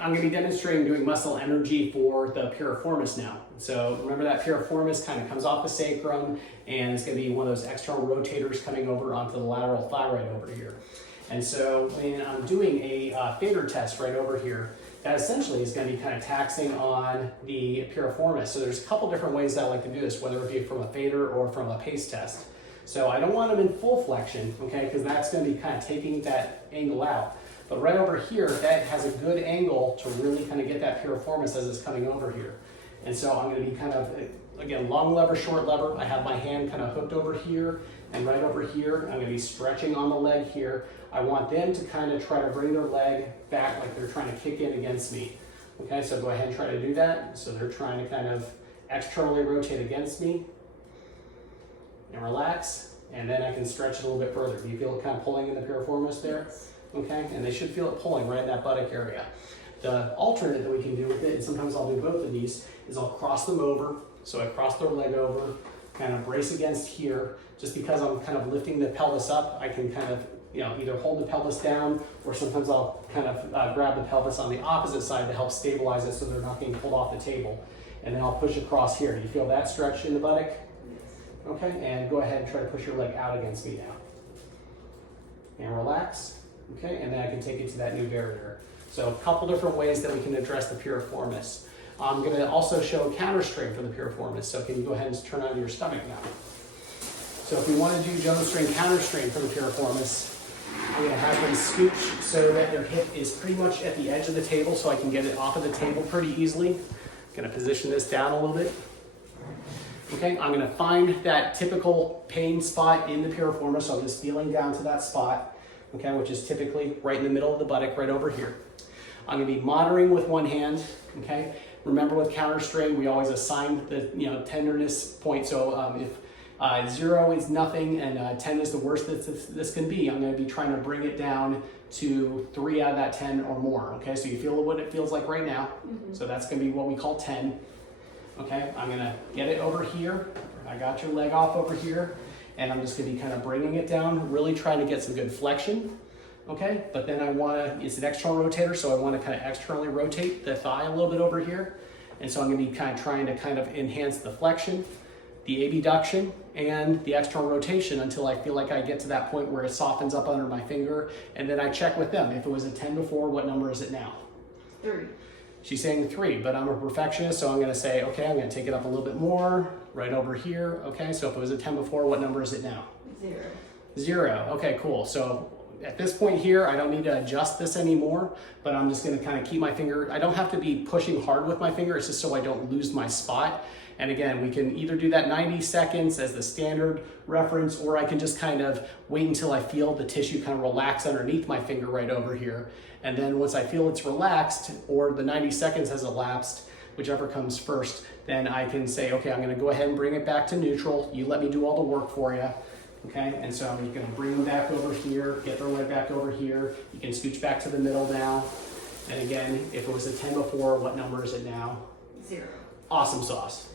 I'm going to be demonstrating doing muscle energy for the piriformis now. So remember that piriformis kind of comes off the sacrum, and it's going to be one of those external rotators coming over onto the lateral thyroid over here. And so when I'm doing a fader test right over here, that essentially is going to be kind of taxing on the piriformis. So there's a couple different ways that I like to do this, whether it be from a fader or from a pace test. So I don't want them in full flexion, okay, because that's going to be kind of taking that angle out. But right over here, that has a good angle to really kind of get that piriformis as it's coming over here. And so I'm going to be kind of, again, long lever, short lever. I have my hand kind of hooked over here, and right over here, I'm going to be stretching on the leg here. I want them to kind of try to bring their leg back like they're trying to kick in against me. Okay, so go ahead and try to do that. So they're trying to kind of externally rotate against me and relax, and then I can stretch it a little bit further. Do you feel it kind of pulling in the piriformis there? Yes. Okay, and they should feel it pulling right in that buttock area. The alternate that we can do with it, and sometimes I'll do both of these, is I'll cross them over. So I cross their leg over, kind of brace against here. Just because I'm kind of lifting the pelvis up, I can kind of, either hold the pelvis down, or sometimes I'll kind of grab the pelvis on the opposite side to help stabilize it so they're not getting pulled off the table. And then I'll push across here. Do you feel that stretch in the buttock? Yes. Okay, and go ahead and try to push your leg out against me now. And relax. Okay, and then I can take it to that new barrier. So a couple different ways that we can address the piriformis. I'm going to also show counter strain for the piriformis. So can you go ahead and turn onto your stomach now? So if we want to do Jones strain, counter strain for the piriformis, I'm going to have them scooch so that their hip is pretty much at the edge of the table, so I can get it off of the table pretty easily. I'm going to position this down a little bit. Okay, I'm going to find that typical pain spot in the piriformis, so I'm just feeling down to that spot. Okay, which is typically right in the middle of the buttock, right over here. I'm going to be monitoring with one hand. Okay, remember with counter strain, we always assign the tenderness point. So if 0 is nothing and 10 is the worst that this can be, I'm going to be trying to bring it down to 3 out of that 10 or more. Okay, so you feel what it feels like right now. So that's going to be what we call 10. Okay, I'm going to get it over here. I got your leg off over here. And I'm just going to be kind of bringing it down, really trying to get some good flexion, okay? But then it's an external rotator, so I want to kind of externally rotate the thigh a little bit over here. And so I'm going to be kind of trying to enhance the flexion, the abduction, and the external rotation until I feel like I get to that point where it softens up under my finger. And then I check with them. If it was a 10 before, what number is it now? 3. She's saying 3, but I'm a perfectionist, so I'm going to say, okay, I'm going to take it up a little bit more, right over here. Okay, so if it was a 10 before, what number is it now? 0. 0. Okay, cool. So at this point here, I don't need to adjust this anymore, but I'm just going to kind of keep my finger. I don't have to be pushing hard with my finger. It's just so I don't lose my spot. And again, we can either do that 90 seconds as the standard reference, or I can just kind of wait until I feel the tissue kind of relax underneath my finger right over here. And then once I feel it's relaxed, or the 90 seconds has elapsed, whichever comes first, then I can say, okay, I'm going to go ahead and bring it back to neutral. You let me do all the work for you. Okay, and so I'm going to bring them back over here, get their leg back over here. You can scooch back to the middle now. And again, if it was a 10 before, what number is it now? 0. Awesome sauce.